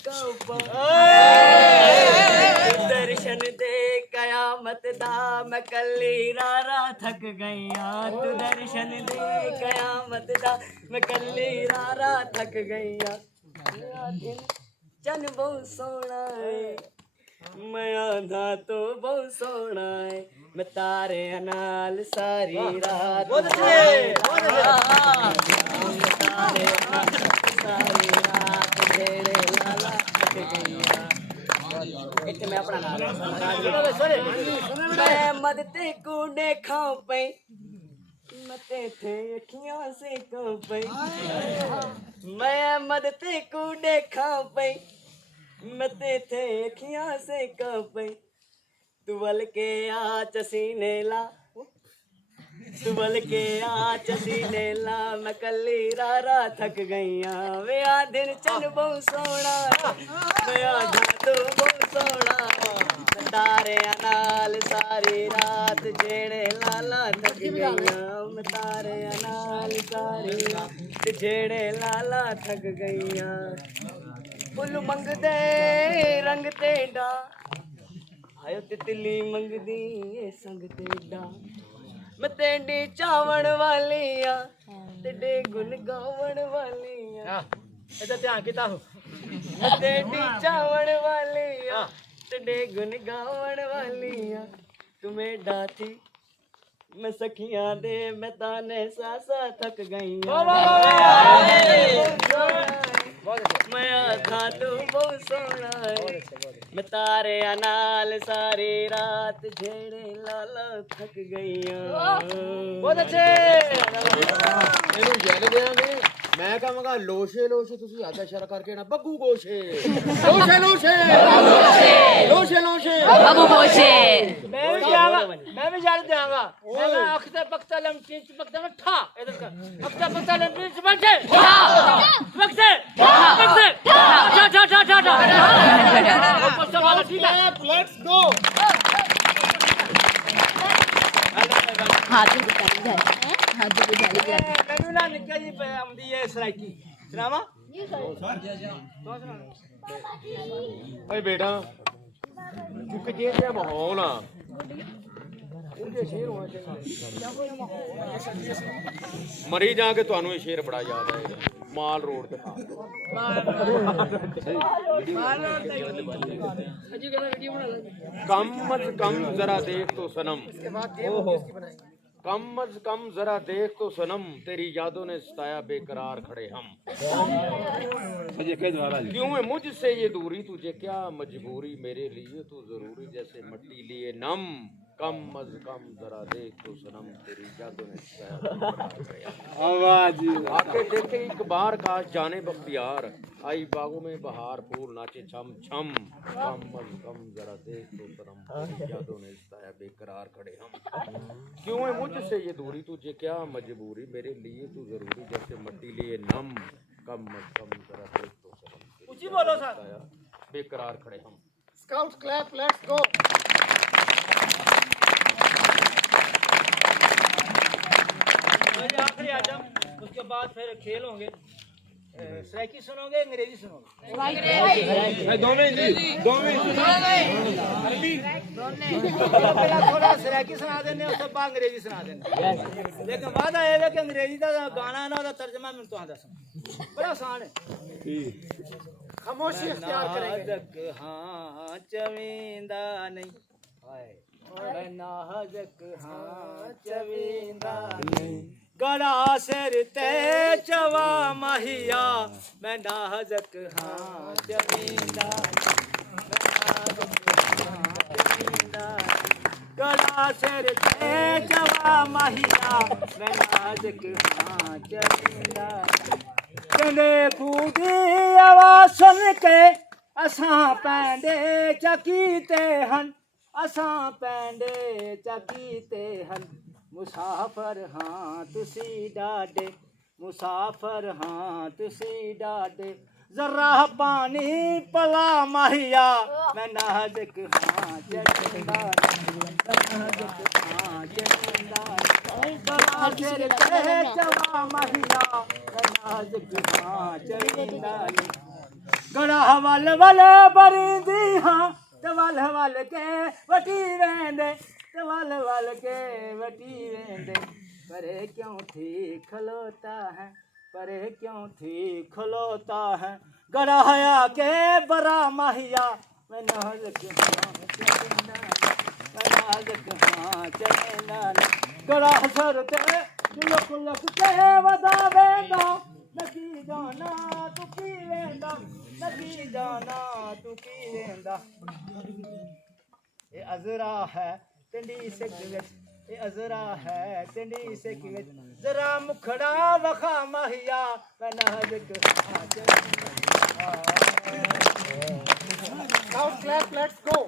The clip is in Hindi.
को दर्शन दे कयामत दा मैं कली रारा थक गईया तू दर्शन दे कयामत दा मैं कली रारा थक गईया चन बहुत सोना है मैं आधा तो बहुत सोना है मैं तारे नाल सारी रात तारे सारी रात तेरे लाला थक गईया इतने मैं अपना नाम मैं मदते कूड़े खाओ पे मते थे अखियां से को पे मैं मदते कूड़े खाओ पे मते थे अखियां से को पे तू बल के आ चसीने ला तू बल के आ चसीने ला मैं कली रारा थक गईया वे आ दिन चन बहुत सोना वे आधा तू बहुत सोना तारे नाल सारी रात जेड़े लाला थक गईया मैं तारे नाल सारी रात जेड़े लाला थक गईया फुल मंगदे रंग तेडा आयो तितली मंगदी संग तेडा मैं तेडी चावण वाली आ तेडे गुन गावण वाली आ इधर ध्यान किता हो मैं तेडी चावण वाली आ तेडे गुन गावण वाली आ तुम्हें डाठी मैं सखियां दे मैं ताने सासा थक गई मैं आधा तू बहुत सोना है मैं तारे नाल सारी रात झेड़े लाला थक गईया बहुत अच्छे ਇਹਨੂੰ ਜਲ ਦੇਾਂਗੇ ਮੈਂ ਕਹਾਂਗਾ ਲੋਸ਼ੇ ਲੋਸ਼ੇ ਤੁਸੀਂ ਆਦਾ ਇਸ਼ਾਰਾ ਕਰਕੇ ਨਾ ਬੱਗੂ ਗੋਸ਼ੇ ਲੋਸ਼ੇ ਲੋਸ਼ੇ ਲੋਸ਼ੇ ਲੋਸ਼ੇ बाबू पोछे मैं भी जल देंगा मैं अख्तर पख्ता लमटी पख्ता में ठा इधर का अख्तर पख्ता लमटी बंटे ठा पख्ते पख्ते ठा ठा ठा ठा ठा पख्ता वाला ठीक है लेट्स गो हाथ में जाली जाए हाथ में जाली जाए मैंने ना निकल जी पे आमदी है सराकी सुनावा ਓਏ ਬੇਟਾ ਕਿਉਂਕਿ ਜੇ ਤੇ ਮਾਹੌਲ ਆ ਉਹਦੇ ਸ਼ੇਰ ਹੋਣਾ ਚਾਹੀਦਾ ਮਰੀ ਜਾ ਕੇ ਤੁਹਾਨੂੰ ਇਹ ਸ਼ੇਰ ਬੜਾ ਯਾਦ ਆਏਗਾ ਮਾਲ ਰੋਡ ਤੇ ਖਾ कम अज कम जरा देख तो सनम कम अज कम जरा देख तो सनम तेरी यादों ने सताया बेकरार खड़े हम क्यों है मुझसे ये दूरी तुझे क्या मजबूरी मेरे लिए तो जरूरी जैसे मट्टी लिए नम कम अज कम जरा देख तो सनम तेरी यादों ने सताया बेकरार खड़े हम आके देखे एक बार का जाने बख्तियार आई बागों में बहार फूल नाचे छम छम कम अज कम जरा देख तो सनम तेरी यादों ने सताया बेकरार खड़े हम क्यों है मुझसे ये दूरी तुझे क्या मजबूरी मेरे लिए तू जरूरी जैसे मट्टी लिए नम कम अज कम जरा देख तो सनम ऊंची बोलो सर बेकरार खड़े हम स्काउट क्लैप लेट्स गो आखिरी आइटम उसके बाद फिर खेल होंगे सराकी सुनोगे अंग्रेजी सुनोगे पहला थोड़ा सराकी सुना देने उसके बाद अंग्रेजी सुना देने लेकिन वादा है कि अंग्रेजी का गाना ना उसका तर्जमा मैं तुहां दस बड़ा आसान है खामोशी इख्तियार करेंगे हाँ चविंदा नहीं हाय नाहजक हाँ चविंदा नहीं गड़ा सिर ते चवा माहिया मैं नाहजक हाँ जमींदा गड़ा सिर ते चवा माहिया मैं नाहजक हाँ जमींदा कने खूदी आवाज़ सुन के असां पैंडे चकीते हन असां पैंडे चकीते हन मुसाफर हाँ तुसी डाडे मुसाफर हाँ तुसी डाडे जरा पानी पला माहिया मैं नाज़ुक हाँ जमींदा नाज़ुक हाँ जमींदा गला सिर ते चवा माहिया मैं नाज़ुक हाँ जमींदा गड़ा वल वल बरदी हाँ ते वल के वटी वेंदे ते वल के वटी वेंदे परे क्यों थी खलोता है परे क्यों थी खलोता है गड़ा हया के बरा माहिया मैं नाज़ चलेना गड़ा सर ते लुक लुक के वदा वेंदा नकी जाना तू की वेंदा नकी जाना तू की वेंदा ए अजरा है टिंडी से किवत ए अजरा है टिंडी से किवत जरा मुखड़ा वखा माहिया मैं नाज़ Now clap, let's go.